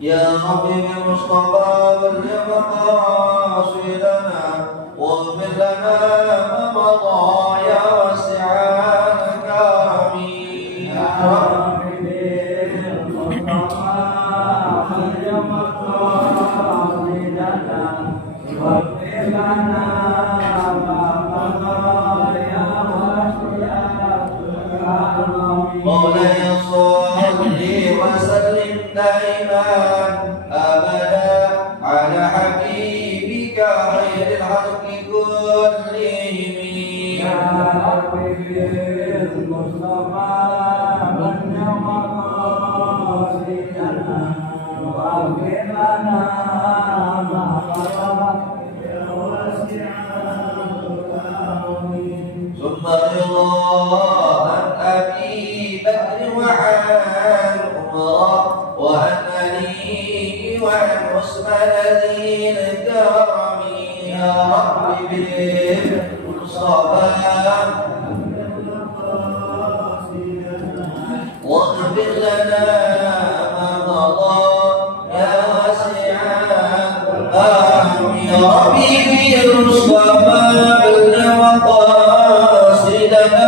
يا ربي بالمصطفى بلغ مقاصدنا واغفر لنا ما مضى يا واسع الكرم يا ربي بالمصطفى بلغ مقاصدنا واغفر لنا ما مضى يا واسع الكرم مولاي صل وسلم دائما أبدا على حبيبك خير الخلق كلهم يا ربي بالمصطفى بلغ مقاصدنا واغفر لنا ما مضى يا واسع الكرم ثم رضا عن أبي بكر وعن عمر وعن علي وعن عثمان ذي الكرم يا ربي بالمصطفى واغفر لنا ما مضى يا واسع الكرم يا ربي بالمصطفى بلغ مقاصدنا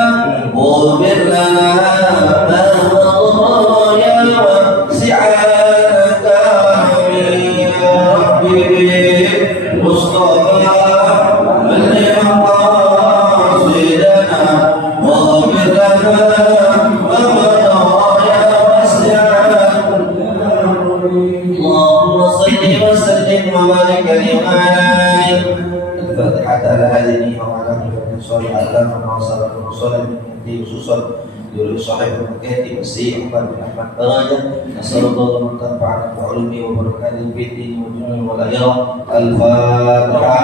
واغفر لنا ما مضى يا واسع الكرم يا ربي بالمصطفى بلغ مقاصدنا واغفر لنا ما مضى يا واسع الكرم اللهم صل وسلم وبارك عليه الفاتحة على هذه وعلى آله وصحبه وسلم وصلى di khususan dari sahih al-Bukhari Masih Ahmad bin Ahmad Baraja Nasallallahu ta'ala bi'ulumi wa barakatuh fi wa dunya wa al-akhirah al-Fatihah.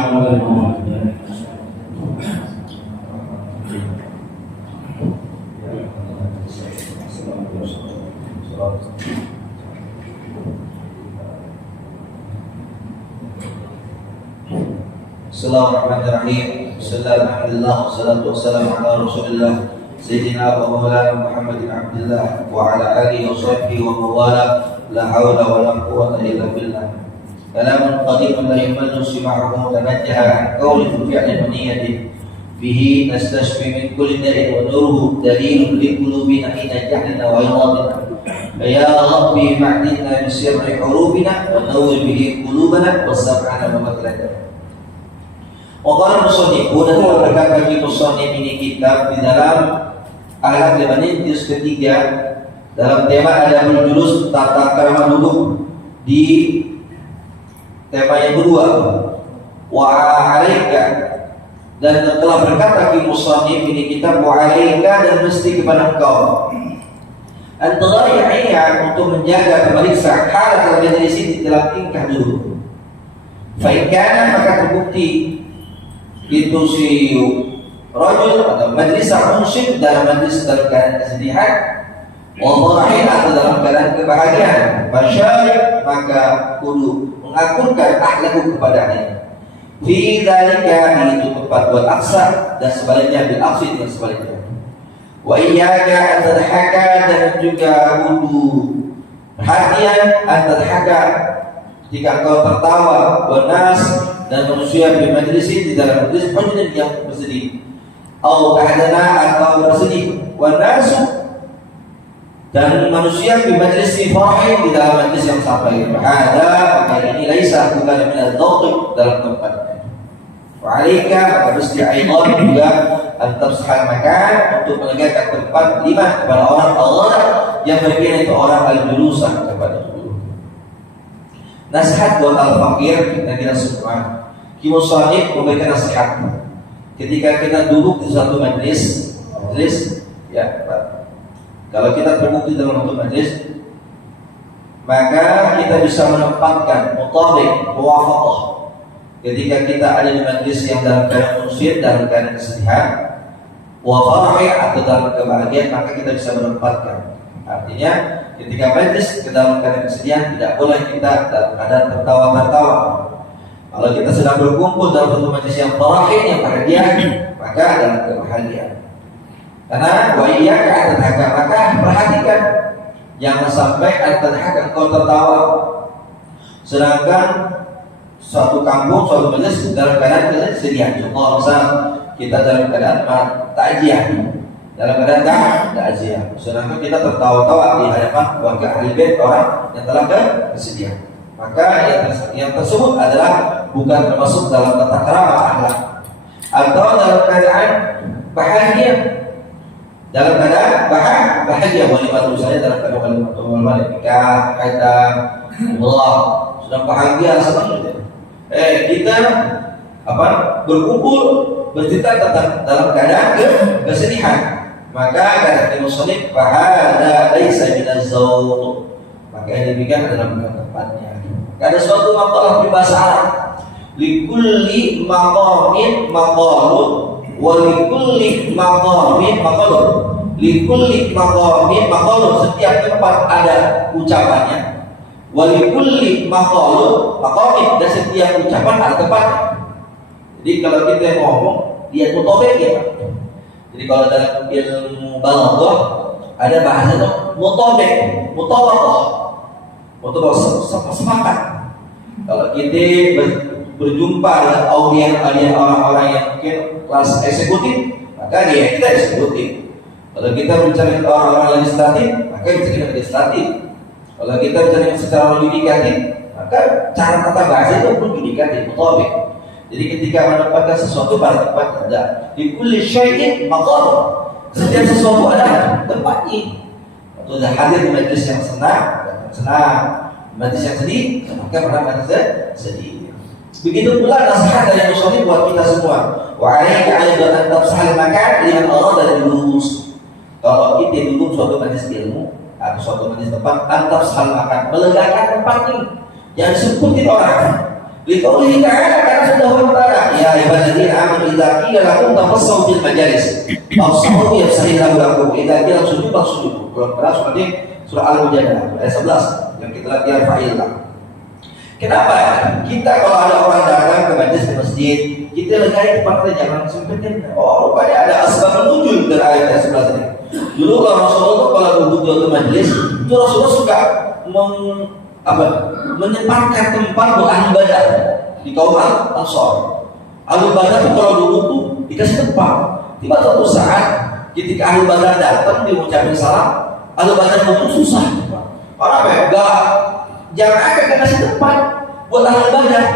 Bismillahirrahmanirrahim. Alhamdulillah wassalatu wassalamu ala Rasulillah Sayyidina wa Maulana Muhammad bin Abdullah wa ala alihi wa sahbihi wa mawala la hawla wa la quwwata illa billah. Kalamun qadimun la yumallu sima'uhu mutanajjaha qawli fi'li wa niyyati bihi nastashfi min kulli da'in wa nuruhu dalilun li qulubina hina jahlina wa iradina. Ya Rabbi ma'dina bi sirri hurufina wa nawwir bihi qulubana wa sab'ana wa makrana. Orang musonifun dan berkata bagi musonif ini kitab di dalam Ahlak Lebanin juz ketiga dalam tema ada berjulus tata krama duduk di tema yang kedua wa alaika dan telah berkata bagi musonif ini kitab wa alaika dan mesti kepada engkau antara yang untuk menjaga memeriksa halat majlis di dalam tingkah dulu faikana maka terbukti itu si rajul atau majlis musyrik dalam majlis dalam keadaan kesedihan wa farahin atau dalam keadaan kebahagiaan basyari maka kudu mengakurkan akhlakku kepadanya fi dzalika itu tempat wal aksa dan sebaliknya bil aksi dan sebaliknya wa iyyaka an tadhaka dan juga kudu perhatian an tadhaka jika engkau tertawa wanas dan manusia di majlis di dalam majlis hujun yang bersedih atau kahadana atau bersedih wanasu dan manusia di majlis farahin di dalam majlis yang sampai ada maka ini laisa bukan min al-dhawq dalam tempatnya wa alika maka mesti aidan juga an-tafsahal makan untuk menegakkan tempat lima kepada orang Allah yang berkira itu orang al-julusan kepada nasihat buat al-fakir dan kita semua. Kimusahib memberikan nasihat. Ketika kita duduk di suatu majlis, ya, kalau kita terbukti dalam satu majlis, maka kita bisa menempatkan mutabik, muwafaqah. Ketika kita ada di majlis yang dalam keadaan musyrik, dalam keadaan kesedihan, wa farahi atau dalam kebahagiaan, maka kita bisa menempatkan. Artinya ketika majlis ke dalam keadaan kesedihan tidak boleh kita dalam keadaan tertawa-tertawa. Kalau kita sedang berkumpul dalam satu majlis yang farahin, yang bahagia, maka dalam kebahagiaan. Karena wa iyyaka an tadhaka, maka perhatikan jangan sampai an tadhaka engkau tertawa. Sedangkan suatu kampung, suatu majelis dalam keadaan kesedihan. Contoh misal kita dalam keadaan takziah, dalam keadaan takziah. Sedangkan kita tertawa-tawa di hadapan warga ahli bait orang yang telah kesedihan. Maka yang tersebut adalah bukan termasuk dalam tata krama akhlak. Atau dalam keadaan bahagia, dalam keadaan bahagia walimatul saya dalam keadaan walimatul nikah, kaitan Allah sudah bahagia senang gitu. Kita berkumpul bercerita tentang dalam keadaan kesedihan, maka kata Imam Muslim fahada laisa minaz zawq, maka yang demikian adalah bukan tempatnya. Ada suatu maqalah di bahasa Arab, likulli maqamin maqalun wa likulli maqamin maqalun. Likulli maqamin maqalun, setiap tempat ada ucapannya. Walikulli maqalun maqamin, dan setiap ucapan ada tempatnya. Jadi kalau kita ngomong dia mutobek ya. Jadi kalau dalam ilmu balaghah ada bahasa itu mutobek, sepakat. Kalau kita berjumpa dengan audien orang-orang yang mungkin kelas eksekutif, maka dia kita eksekutif. Kalau kita bicara dengan orang-orang legislatif, maka kita legislatif. Kalau kita bicara secara yudikatif, maka cara tata bahasa itu pun yudikatif, mutobek. Jadi ketika menempatkan sesuatu pada tempat ada, di kulli syai'in maqam, setiap sesuatu ada tempatnya. Atau sudah hadir di majlis yang senang, majlis yang sedih, maka pada majlis sedih. Begitu pula nasihat dari Muslim buat kita semua. Wa alayka aidan an tafsal makan liman arada lulus. Kalau kita duduk suatu majlis ilmu atau suatu majlis tempat, tafsal makan, melegakan tempat ini, jangan disebutin orang. Liqaulihi ta'ala, karena sudah berkata, ya ibadalladzina amanu idza qila lakum tafassahu fil majalis fafsahu yafsahu lakum idza qila sujudu fasujudu. Surah Al-Mujadalah ayat 11 yang kita lihat fa'illah. Kenapa? Kita kalau ada orang datang ke majlis di masjid, kita legai tempatnya, jangan sempetin. Oh, rupanya ada asbab nuzul dari ayat 11 ini. Dulu kalau Rasulullah kalau duduk di suatu majlis, itu Rasulullah suka menempatkan tempat buat ahli badan di kaum Ansor. Ahli badan itu kalau duduk tuh dikasih tempat. Tiba suatu saat ketika ahli badan datang dia mengucapkan salam, ahli badan itu susah. Orang jangan ada kasih tempat buat ahli badan.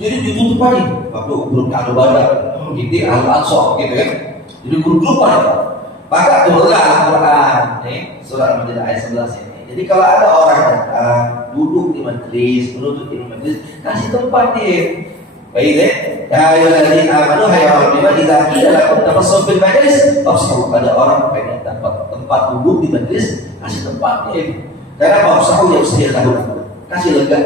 Jadi ditutup aja. Waktu grupnya ahli badan, gitu ahli Ansor, gitu kan. Jadi grup aja. Maka turunlah Al-Quran, surah Al-Mujadalah ayat 11 ini. Jadi kalau ada orang datang duduk di majlis, menuntut ilmu majlis, kasih tempat dia. Baik deh. Ya ayyuhalladzina amanu hayya 'alal iman idza qila lakum tafassahu fil majlis fafsahu, pada orang pengen dapat tempat duduk di majlis, kasih tempat dia. Karena fafsahu yafsahil lahu, kasih lega.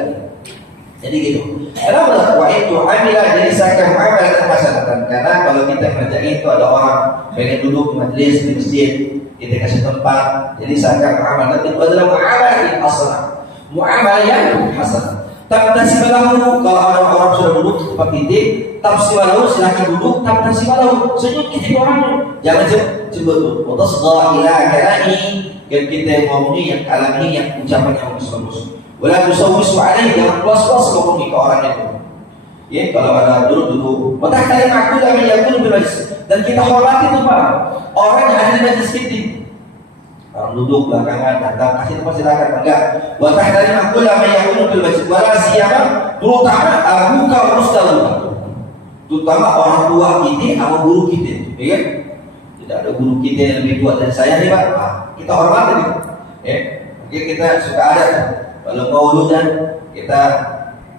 Jadi gitu. Kenapa? Wa itu amila jadi sakam amalan hasanatan. Karena kalau kita kerjain itu ada orang pengen duduk di majlis di masjid, kita kasih tempat, jadi sakam amalan itu adalah muamalah yang hasanah. Muamalah yang hasanah. Tabtasimalahu, kalau orang-orang sudah duduk di tempat titik, tabsimalahu, silakan duduk, tabtasimalahu, senyum kita orangnya. Jangan cemburu. Wa tasgha ila kalami, yang kita ngomongin yang kalami, yang ucapan yang bagus-bagus. Wala tusawwisu alaihi, jangan puas-puas ngomongin ke orang itu. Ya, kalau ada duduk-duduk, wa tahtarim aku lam yakun bil majlis, dan kita hormati itu Pak, orang yang ada di majlis kita. Orang duduk belakangan datang kasih tempat silakan, enggak. Wa tahtarim aku lam yakun bil majlis, wala siyama, terutama abuka wa ustadzuka. Terutama orang tua kita sama guru kita, ya kan? Tidak ada guru kita yang lebih tua dari saya nih Pak. Nah, kita hormati nih. Ya, mungkin kita suka ada kalau mauludan kita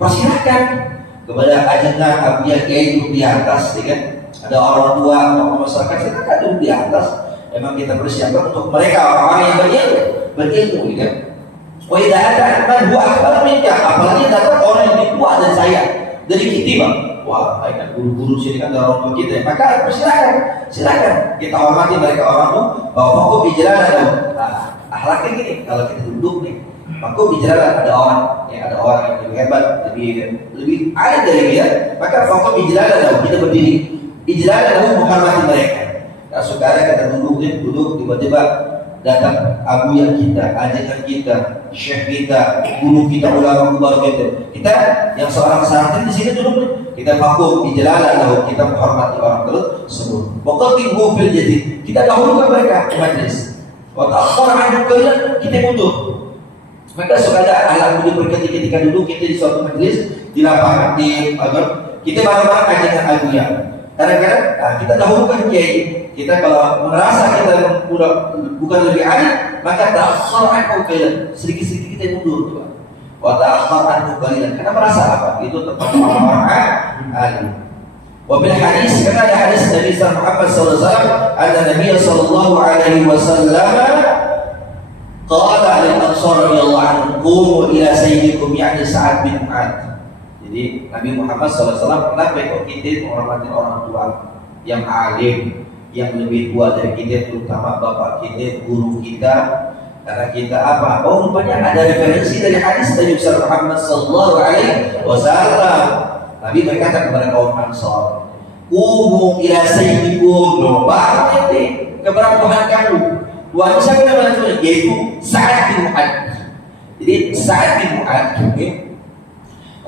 persilahkan kepada ajengan abiyah kiai duduk di atas, ya kan? Ada orang tua, orang masyarakat silakan duduk di atas. Memang kita persiapkan untuk mereka orang-orang yang berilmu, ya kan? Wa idza ata man huwa akbar minka, apalagi datang orang yang lebih tua dari saya, dari kita Bang. Wah, kan guru-guru sini kan ada orang tua kita, maka silakan kita hormati mereka orang tua. Bahwa hukum ijrana dong. Nah, akhlaknya gini, kalau kita duduk nih, maka bicara ada orang yang lebih hebat, lebih alim dari dia, maka fokus ijlal, kita berdiri ijlal menghormati mereka. Nah, saudara kita duduk tiba-tiba datang abuya kita, ajakan kita, syekh kita, guru kita, ulama kubar kita yang seorang santri di sini duduk nih, kita vakum ijlalan lahu, kita menghormati orang tersebut. Waqatibu fil jadid, kita dahulukan mereka ke majlis. Wa ta'akhkhara anhu qalilan, kita mundur. Maka suka ada alam budi berkati ketika duduk kita di suatu majlis di lapangan di pagar, kita bareng-bareng ajakan abuya. Kadang-kadang kita dahulukan kiai. Kita kalau merasa kita bukan lebih alim, maka ta'akhkhara anhu qalilan, sedikit-sedikit kita mundur. Wa ta'akhkhara anhu qalilan, karena merasa apa? Itu tempat orang-orang alim. Wa bil hadis, karena ada hadis Nabi Muhammad sallallahu alaihi wasallam, ada Nabi sallallahu alaihi wasallam qala lil ansar radhiyallahu anhum qumu ila sayyidikum ya'ni Sa'ad bin Mu'adz. Jadi Nabi Muhammad SAW kenapa kok kita menghormati orang tua yang alim, yang lebih tua dari kita, terutama bapak kita, guru kita, karena kita apa? Oh, rupanya ada referensi dari hadis Nabi Muhammad SAW. Nabi berkata kepada kaum Ansar, "Qumu ila sayyidikum," lomba kepada Tuhan kamu. Tuhan siapa namanya? Yaitu Sa'ad bin Mu'adz. Jadi Sa'ad bin Mu'adz,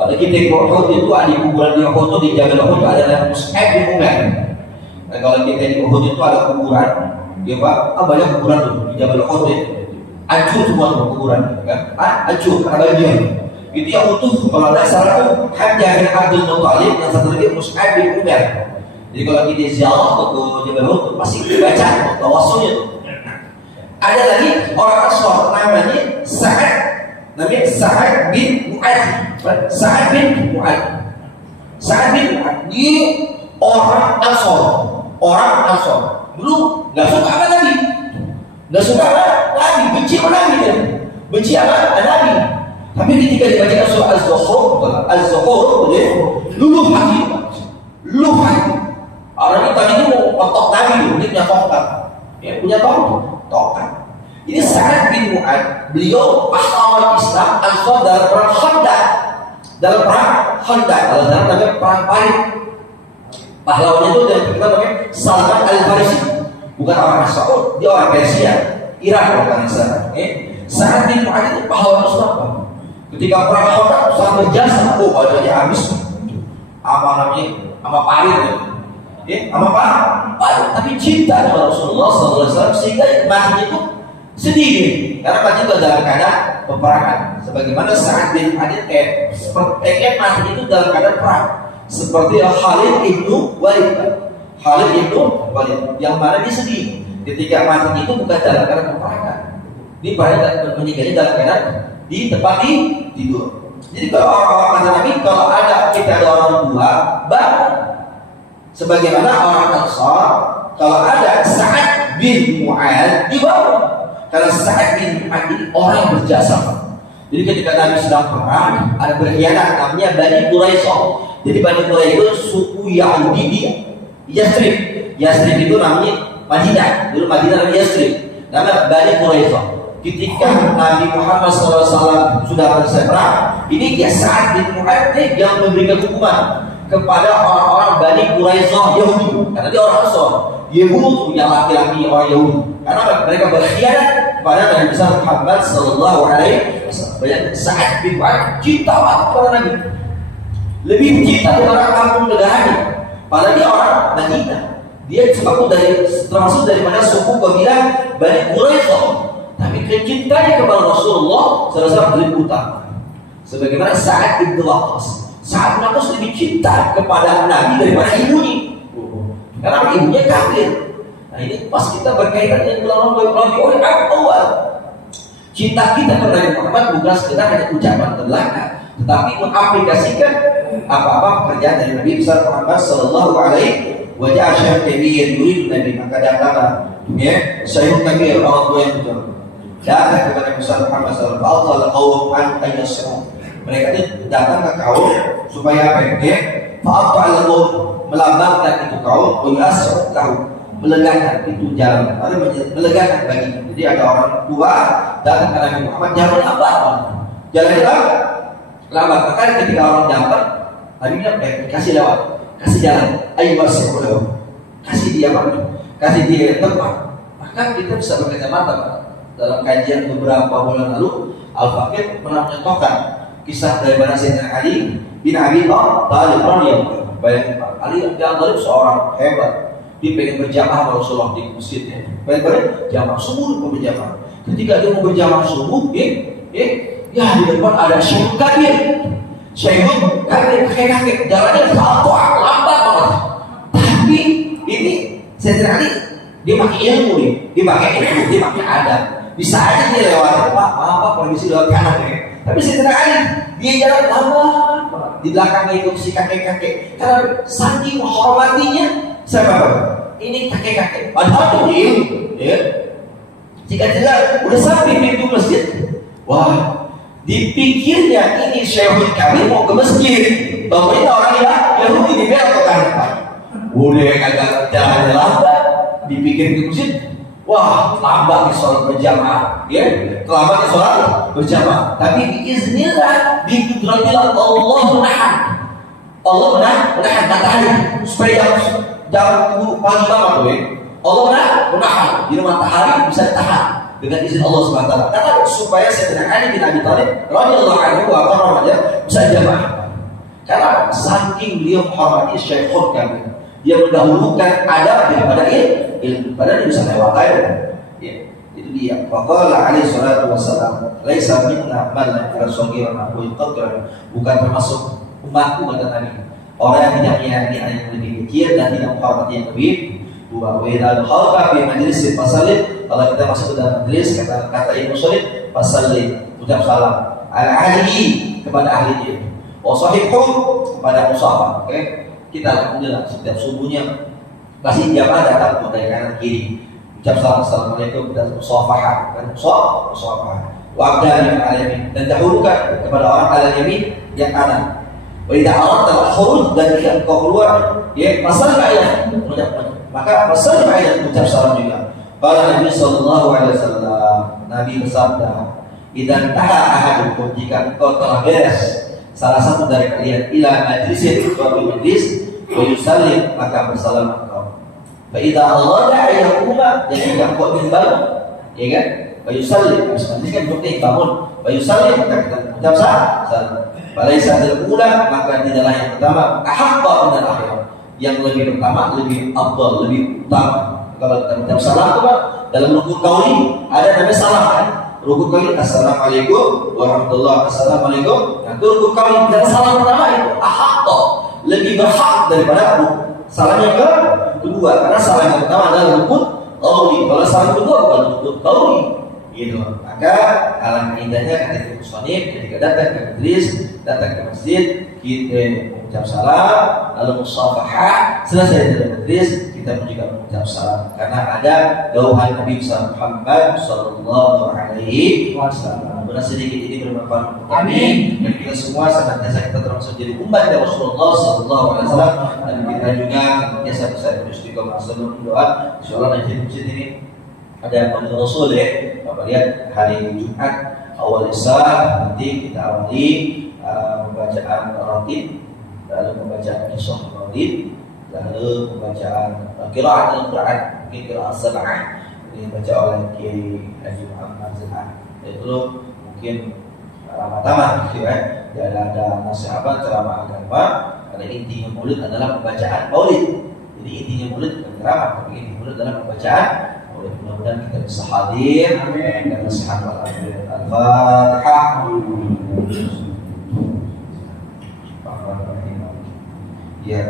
kalau kita ke Uhud itu ada kuburan di Uhud, di Jabal Uhud adalah Mus'ab bin Umair. Dan kalau kita di Uhud itu ada kuburan, ya Pak, banyak kuburan tuh di Jabal Uhud itu. Hancur semua kuburan, kan? Hancur karena banjir. Itu yang utuh. Kalau ada salah itu Hamzah bin Abdul Muttalib, yang satu lagi Mus'ab bin Umair. Jadi kalau kita ziarah ke Jabal Uhud pasti kita baca tawassulnya tuh. Ada lagi orang Ansar namanya Sa'ad bin Mu'adz. Sa'ad bin Mu'adz. Sa'ad bin Mu'adz dia orang Ansar. Dulu nggak suka sama Nabi, benci sama Nabi dia. Benci sama Nabi. Tapi ketika dibaca surah Az-Zukhruf, luluh hati. Orang itu tadi itu mau otok Nabi, dia punya tongkat. Ya, punya tongkat. Ini Sa'ad bin Mu'adz, beliau pahlawan Islam Ansar dalam perang Khandaq. Dalam namanya perang Parit. Pahlawannya itu dari kita namanya Salman Al-Farisi. Bukan orang Saud, dia orang Persia, Iran bukan sana. Sa'ad bin Mu'adz itu pahlawan Islam. Ketika perang Khandaq sangat berjasa, badannya habis. Sama Parit. Sama Parit, tapi cinta dengan Rasulullah SAW sehingga matinya itu sedih, karena mati itu dalam keadaan peperangan. Sebagaimana Sa'ad bin Mu'adz seperti mati itu dalam keadaan perang. Seperti Khalid ibnu Walid, yang mana dia sedih ketika mati itu bukan dalam keadaan peperangan. Dia pada meninggalnya dalam keadaan di tempat tidur. Jadi kalau orang-orang kata Nabi, kalau kita ada orang tua, bangun. Sebagaimana orang Ansar, kalau ada Sa'ad bin Mu'adz, dibangun. Karena Sa'ad bin Mu'adz ini orang yang berjasa. Jadi ketika Nabi sedang perang, ada berkhianat namanya Bani Quraisyah. Jadi Bani Quraisyah itu suku Yahudi di Yathrib. Yathrib itu namanya Madinah. Dulu Madinah namanya Yathrib. Nama Bani Quraisyah. Ketika Nabi Muhammad SAW sudah selesai perang, ini dia Sa'ad bin Mu'adz yang memberikan hukuman kepada orang-orang Bani Quraisyah Yahudi. Karena dia orang Ansar. Yahudi yang laki-laki orang Yahudi. Karena mereka berkhianat kepada Nabi besar Muhammad sallallahu alaihi wasallam. Banyak Sa'ad bin Mu'adz cinta banget kepada Nabi. Lebih cinta kepada kampung negaranya. Padahal dia orang Madinah. Dia termasuk daripada suku kabilah Bani Quraisyah. Tapi kecintaannya kepada Rasulullah sallallahu alaihi wasallam lebih utama. Sebagaimana Sa'ad bin Waqqas. Sa'ad bin Waqqas lebih cinta kepada Nabi daripada ibunya. Karena ibunya kafir. Nah ini pas kita berkaitan dengan bulan Rabiul Awwal. Cinta kita kepada Nabi Muhammad bukan sekedar hanya ucapan belaka, tetapi mengaplikasikan apa-apa pekerjaan dari Nabi besar Muhammad sallallahu alaihi wajah syekh kabir yurid Nabi. Maka datanglah syekh kabir orang tua yang betul datang kepada Nabi besar Muhammad sallallahu alaihi wasallam. Mereka itu datang ke kaum supaya apa? Fa'al qaum melambangkan itu kaum, melegakan itu jalan, melegakan bagi. Jadi ada orang tua datang ke Nabi Muhammad, jalan lambat, lambat. Maka ketika orang dapat, Nabi bilang, kasih lewat, kasih jalan, ayo masuk, kasih dia tempat. Maka kita bisa berkacamata, dalam kajian beberapa bulan lalu, Al-Faqih pernah mencontohkan kisah daripada Sayyidina Ali bin Abi Thalib radhiyallahu anhu. Bayangkan Ali bin Abi Thalib seorang hebat, dia pengen berjamaah sama Rasulullah di masjidnya. Pengen berjamaah subuh berjamaah. Ketika dia mau berjamaah subuh, ya di depan ada Syekh Kabir. Syekh Kabir kakek-kakek jalannya lambat banget. Tapi ini Sayyidina Ali dia pakai ilmu nih, dia pakai adab. Bisa aja dia lewat, Pak, permisi lewat kanan ya. Tapi Sayyidina Ali dia jalan lambat banget. Di belakangnya itu si kakek-kakek. Karena saking menghormatinya, siapa? Ini kakek-kakek. Padahal itu ilmu, ya. Jika tidak, udah sampai pintu masjid. Wah, dipikirnya ini Syekhul Kabir mau ke masjid. Tahu ini orang Yahudi di belok ke kanan. Udah kagak jalan lambat, dipikir ke masjid. Wah, lambat di sholat berjamaah, ya, terlambat di sholat berjamaah. Tapi biiznillah, biqudratillah Allah menahan matahari supaya jam pagi banget tuh, ya. Allah menahan, jadi matahari bisa ditahan dengan izin Allah SWT. Karena supaya Sayyidina Ali bin Abi Thalib radhiyallahu anhu bisa jamaah. Karena saking beliau menghormati Syekhul Kabir, dia mendahulukan adab daripada ilmu. Padahal dia bisa lewat aja. Ya, itu dia. Faqala alaihi salatu wassalam, laisa minna man lam yarsughirna wa yuqaddir. Bukan termasuk umatku kata Nabi, orang yang tidak meyakini yang lebih kecil dan tidak menghormati yang lebih tua. Wa idza khalqa fi majlis fasallim, kalau kita masuk ke dalam majlis kata Ibnu Sulaim, fasallim, ucap salam ala ahlihi, kepada ahlinya. Wa sahibhum, kepada musafah. Oke. Kita alhamdulillah setiap subuhnya pasti jamaah datang dari kanan kiri, ucap salam assalamualaikum dan musafahah dan musafahah. Wa abdal alamin, dan dahulukan kepada orang alam yamin yang kanan. Wa idza aradta al-khuruj, dan jika kau keluar, ya pasal ayat, maka pasal ayat ucap salam juga. Qala Nabi sallallahu alaihi wasallam, Nabi bersabda, "Idzan taha ahadukum," jika engkau telah beres salah satu dari kalian ila majlisin, suatu majlis, wa yusallim, maka bersalam engkau. Fa idza Allah da'ayakuma, dan jika engkau ingin bangun, ya kan? Wa yusallim, habis majlis kan engkau ingin bangun. Wa yusallim, maka kita ucap salam. Falaisa al-ula, maka tidaklah yang pertama ahaqqa min al-akhir. Yang lebih pertama lebih afdal, lebih utama. Kalau kita ucap salam itu Pak, dalam rukun qauli ada namanya salam kan? Rukun qauli assalamualaikum warahmatullahi wabarakatuh. Nah, itu rukun qauli, dan salam pertama itu ahaqqa, lebih berhak daripada salam yang kedua. Karena salam yang pertama adalah rukun qauli. Kalau salam kedua bukan rukun qauli, gitu. Maka alangkah indahnya ketika musannif ketika datang ke majlis, datang ke masjid, kita mengucap salam, lalu musafahah, selesai dari majlis kita pun juga mengucap salam. Karena ada dauhan Nabi Muhammad sallallahu alaihi wasallam. Benar sedikit ini bermanfaat untuk kami dan kita semua, senantiasa kita termasuk jadi umat dari Rasulullah sallallahu alaihi wasallam, dan kita juga biasa beristiqomah sebelum doa. Insyaallah nanti di masjid ini ada Maulid Rasul ya. Bapak lihat hari Jumat awal Isya nanti kita awali pembacaan ratib, lalu pembacaan kisah Maulid, lalu pembacaan qiraat Al-Qur'an, mungkin qiraat sab'ah ini dibaca oleh Kiai Haji Muhammad Zain. Itu mungkin ramah-tamah gitu ya. Dan ada nasihat ceramah agama. Karena intinya Maulid adalah pembacaan Maulid. Jadi intinya Maulid bukan ceramah, tapi intinya Maulid adalah pembacaan. Mudah-mudahan kita bisa hadir dan nasihat Al-Fatihah. Ya,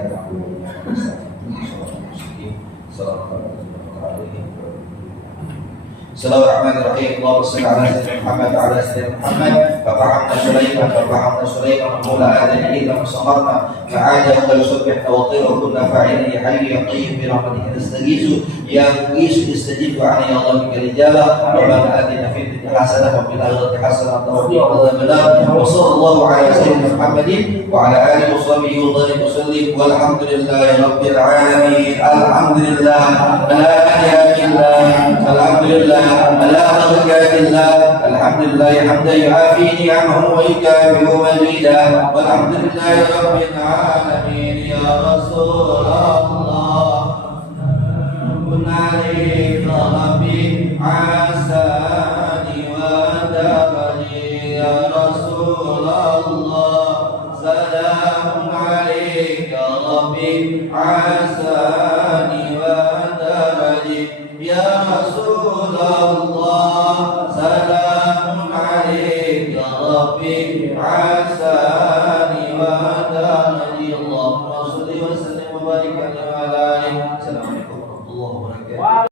Bismillahirrahmanirrahim. Allahumma shalli ala sayyidina Muhammad wa ala sayyidina Muhammad. Fa'amna Sulaiman fa'amna Sulaiman mula adani ila musakharna fa'ada wa subhana wa tayra kunna fa'ina ya hayyu ya qayyum bi rahmatika nastaghiitsu ya mughis istajib du'ana ya Allah bika rijala rabbana atina fid dunya hasanah wa fil akhirati hasanah wa qina adzabannar. Wa sallallahu ala sayyidina Muhammadin wa ala alihi wa sahbihi wa sallim walhamdulillahi rabbil alamin. Alhamdulillah la ilaha illa alhamdulillah ala barakatillah. Alhamdulillah hamdan yu'afi ni'amahu wa yukafi'u mazidah. Walhamdulillahi rabbil alamin. Ya Rasulullah kun alayka rabbi asa عساني وتاجي يا رسول الله سلام